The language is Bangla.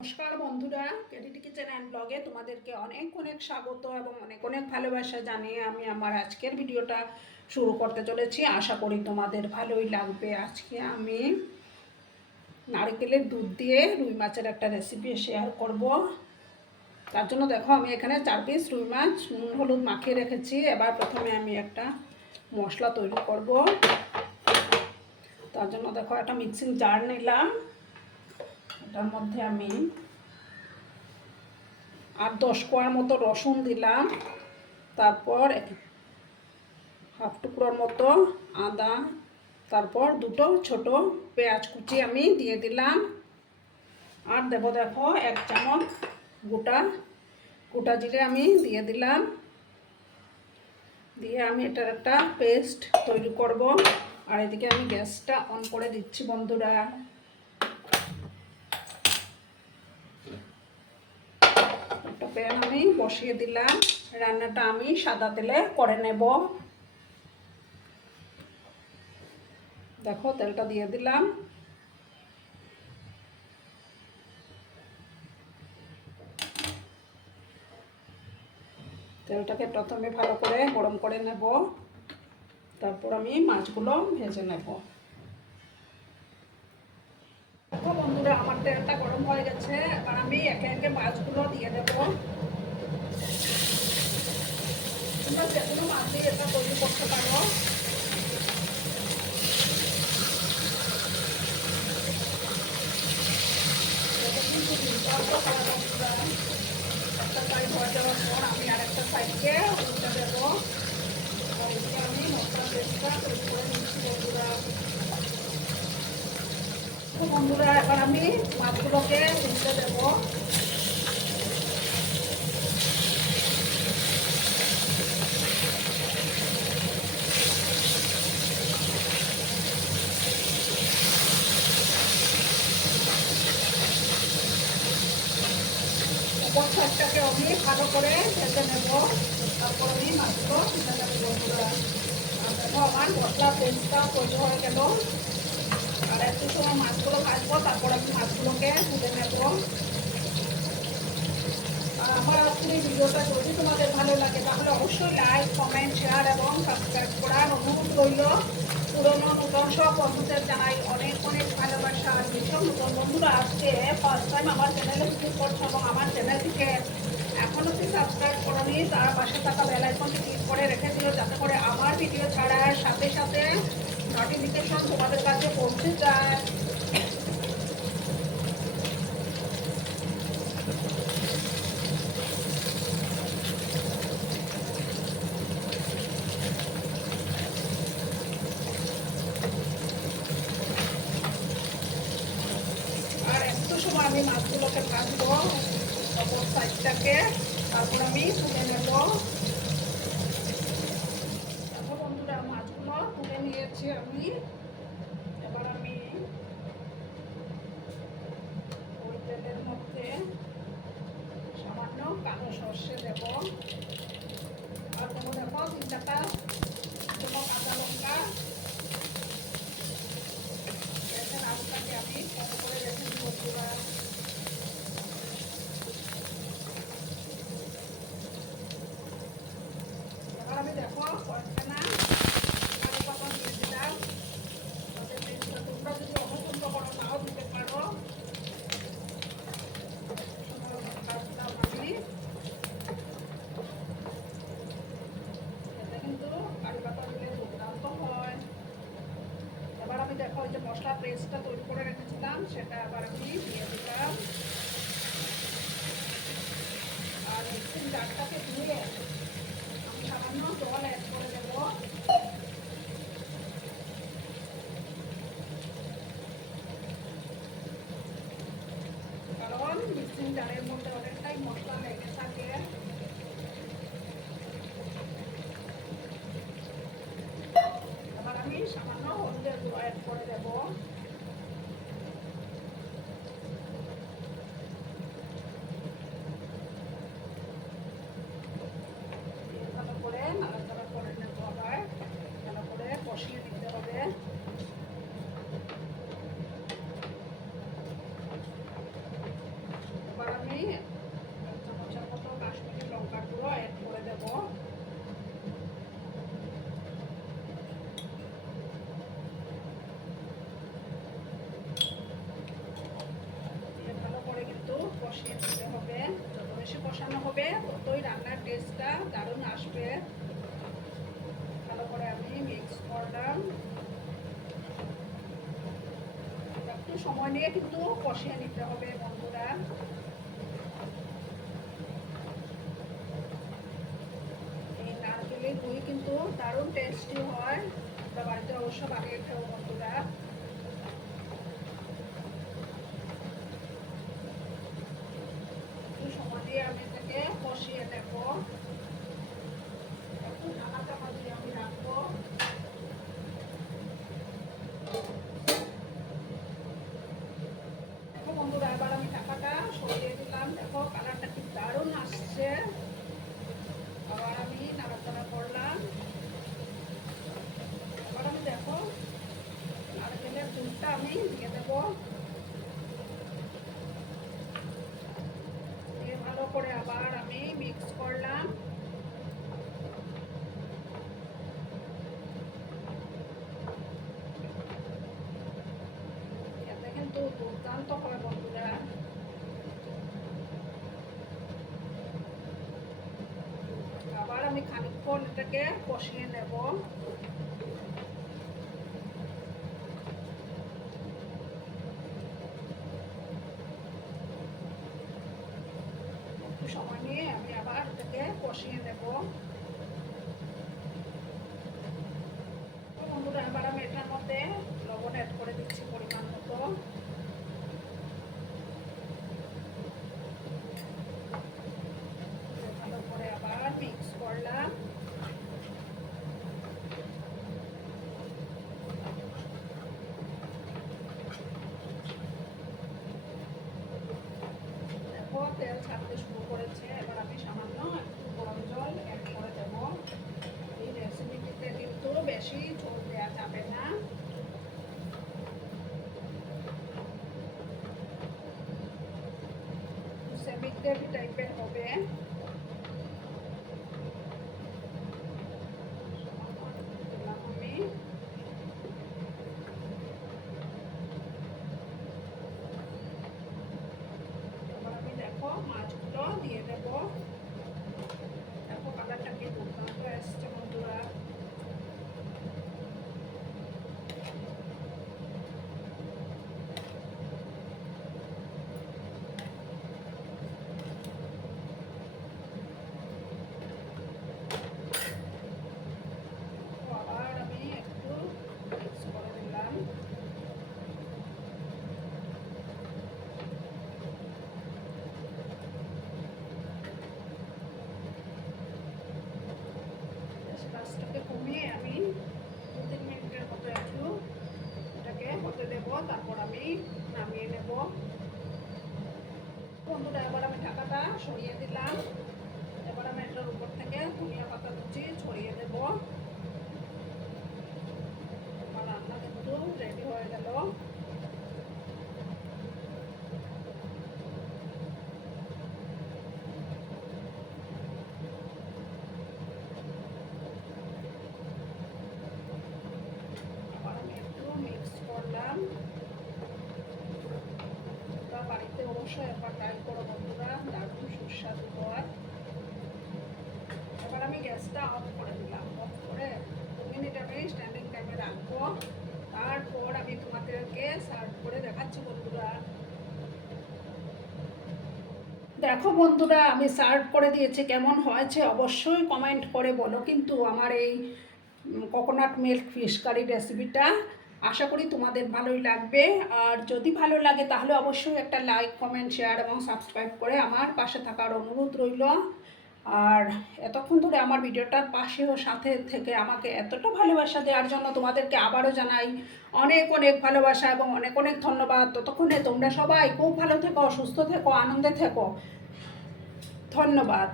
নমস্কার বন্ধুরা, ক্রেডিটি কিচেন অ্যান্ড ব্লগে তোমাদেরকে অনেক অনেক স্বাগত এবং অনেক অনেক ভালোবাসা জানিয়ে আমি আমার আজকের ভিডিওটা শুরু করতে চলেছি। আশা করি তোমাদের ভালোই লাগবে। আজকে আমি নারকেলের দুধ দিয়ে রুই মাছের একটা রেসিপি শেয়ার করব। তার জন্য দেখো আমি এখানে 4 পিস রুই মাছ নুন হলুদ মাখিয়ে রেখেছি। এবার প্রথমে আমি একটা মশলা তৈরি করব। তার জন্য দেখো একটা মিক্সিং জার নিলাম। এটার মধ্যে আমি 8-10 কোয়ার মতো রসুন দিলাম। তারপর হাফ টুকরোর মতো আদা, তারপর দুটো ছোট পেঁয়াজ কুচি আমি দিয়ে দিলাম। আর দেবো দেখো 1 চামচ গোটা জিরে আমি দিয়ে দিলাম। দিয়ে আমি এটার একটা পেস্ট তৈরি করব। আর এদিকে আমি গ্যাসটা অন করে দিচ্ছি বন্ধুরা। একটা প্যান আমি বসিয়ে দিলাম। রান্নাটা আমি সাদা তেলে করে নেব। দেখো তেলটা দিয়ে দিলাম। তেলটাকে প্রথমে ভালো করে গরম করে নেব, তারপর আমি মাছগুলো ভেজে নেব। দেখো বন্ধুরা, আমার তেলটা গরম হয়ে গেছে। এবার আমি একে একে মাছগুলো দিয়ে দেব। তোমরা যেগুলো মাছ দিয়ে এটা তৈরি করতে পারো। একটা সাইড হয়ে যাওয়ার পর আমি আরেকটা সাইডকে উল্টে দেবো। আর এদিকে আমি মশলা পেস্টটা তৈরি করে নিচ্ছি বন্ধুরা। এবার আমি মাছগুলোকে উল্টে দেবো। উপর সাইডটাকে আমি ভালো করে ভেজে নেব। তারপর আমি মাছগুলো তুলে নেব বন্ধুরা। আর দেখো আমার মশলা পেস্টটা তৈরি হয়ে গেল। আর একটু সময় মাছগুলো ভাজবো, তারপর আমি মাছগুলোকে তুলে নেব। আর আমার আজকের এই ভিডিওটা যদি তোমাদের ভালো লাগে তাহলে অবশ্যই লাইক, কমেন্ট, শেয়ার এবং সাবস্ক্রাইব করার অনুরোধ রইল। পুরনো নতুন সব বন্ধুদের জানাই অনেক অনেক ভালোবাসা। আর যেসব নতুন বন্ধুরা আজকে ফার্স্ট টাইম আমার চ্যানেলে ভিজিট করছো এবং আমার চ্যানেলটিকে এখনও কি সাবস্ক্রাইব করোনি, তার পাশে থাকা বেল আইকনটি ক্লিক করে রেখে দিও, যাতে করে আমার ভিডিও ছাড়ার সাথে সাথে নোটিফিকেশন তোমাদের কাছে পৌঁছে যায়। আর একটু সময় আমি মাছগুলোকে ভাজবো অপর সাইডটাকে, তারপর আমি তুলে নেব। দেখো বন্ধুরা, মাছগুলো তুলে নিয়েছি আমি। এবার আমি ওই তেলের মধ্যে সামান্য কালো সর্ষে দেব। আর দেবো দেখো 3-4টা ছোটো কাঁচা লঙ্কা। গ্যাসের আঁচটাকে আমি কম করে রেখেছি বন্ধুরা। এবার আমি দেখো কয়েকখানা কারি পাতা দিয়ে দিলাম। তোমরা যদি অপছন্দ করো তাও দিতে পারো। আমি এতে কিন্তু কারি পাতা দিলে দুর্দান্ত হয়। এবার আমি দেখো ওই যে মশলা পেস্টটা তৈরি করে রেখেছিলাম সেটা আবার আমি দিয়ে দিলাম। আর মিক্সিং জারটাকে ধুয়ে আমি সামান্য জল অ্যাড করে দেবো। কারণ মিক্সিং জারের মধ্যে অনেকটাই মশলা লেগে থাকে। এবার আমি সামান্য হলুদের গুঁড়ো অ্যাড করে দেবো। এক চামচের মতো কাশ্মীরি লঙ্কার গুঁড়ো অ্যাড করে দেব। ভালো করে কিন্তু কষিয়ে দিতে হবে। যত বেশি কষানো হবে ততই রান্নার টেস্টটা দারুণ আসবে। ভালো করে আমি মিক্স করলাম। একটু সময় নিয়ে কিন্তু কষিয়ে নিতে হবে বন্ধুরা। এই নারকেলের দই কিন্তু দারুণ টেস্টি হয়, আমরা বাড়িতে অবশ্য বানিয়ে খাবো বন্ধুরা। একটু সময় দিয়ে আমি এটাকে কষিয়ে নেব। একটু ঢাকা চাপা দিয়ে আমি রাখবো। দেখো বন্ধুরা, এবার আমি ঢাকাটা সরিয়ে দিলাম। দেখো কালারটা কি দারুণ আসছে। আবার আমি নাড়াচাড়া করলাম। এবার আমি দেখো নারকেলের দুধটা আমি দিয়ে দেবো। দিয়ে ভালো করে আবার আমি মিক্স করলাম। এতে কিন্তু দুর্দান্ত হয় বন্ধুরা। আবার আমি খানিকক্ষণ এটাকে কষিয়ে নেব। একটু সময় নিয়ে আমি আবার এটাকে কষিয়ে নেব। বন্ধুরা, এবার আমি এটার মধ্যে লবণ অ্যাড করে দিচ্ছি পরিমাণ মতো। ভালো করে আবার মিক্স করলাম। দেখো তেল ছাড়তে শুরু করেছে। এবার আমি সামান্য একটু গরম জল অ্যাড করে দেব। এই রেসিপিটিতে কিন্তু বেশি ঝোল দেওয়া যাবে না। সেমি গ্রেভি টাইপের হবে। আমি এবার আমি দেখো মাছগুলো দিয়ে দেব। দেখো কালারটা কি দুর্দান্ত এসছে বন্ধুরা। আবার আমি একটু মিক্স করে দিলাম। গ্যাসটাকে কমিয়ে আমি 2-3 মিনিটের মতো একটু এটাকে হতে দেবো, তারপর আমি নামিয়ে নেব। বন্ধুরা, এবার আমি ঢাকাটা সরিয়ে দিলাম। এবার আমি এটার উপর থেকে ধনিয়া পাতা কুচি ছড়িয়ে দেব। আমার রান্না কিন্তু রেডি হয়ে গেল। আবার আমি একটু মিক্স করলাম। বাড়িতে অবশ্যই একবার ট্রাই করো বন্ধুরা, দারুণ সুস্বাদু হয়। এবার আমি গ্যাসটা অফ করে দিলাম। অফ করে 2 মিনিট আমি স্ট্যান্ডিং টাইমে রাখবো। তারপর আমি তোমাদেরকে সার্ভ করে দেখাচ্ছি বন্ধুরা। দেখো বন্ধুরা, আমি সার্ভ করে দিয়েছি। কেমন হয়েছে অবশ্যই কমেন্ট করে বলো কিন্তু আমার এই কোকোনাট মিল্ক ফিশ কারি রেসিপিটা। আশা করি তোমাদের ভালোই লাগবে। আর যদি ভালো লাগে তাহলে অবশ্যই একটা লাইক, কমেন্ট, শেয়ার এবং সাবস্ক্রাইব করে আমার পাশে থাকার অনুরোধ রইল। আর এতক্ষণ ধরে আমার ভিডিওটার পাশে ও সাথে থেকে আমাকে এতটা ভালোবাসা দেওয়ার জন্য তোমাদেরকে আবারও জানাই অনেক অনেক ভালোবাসা এবং অনেক অনেক ধন্যবাদ। ততক্ষণে তোমরা সবাই খুব ভালো থেকো, সুস্থ থেকো, আনন্দে থেকো। ধন্যবাদ।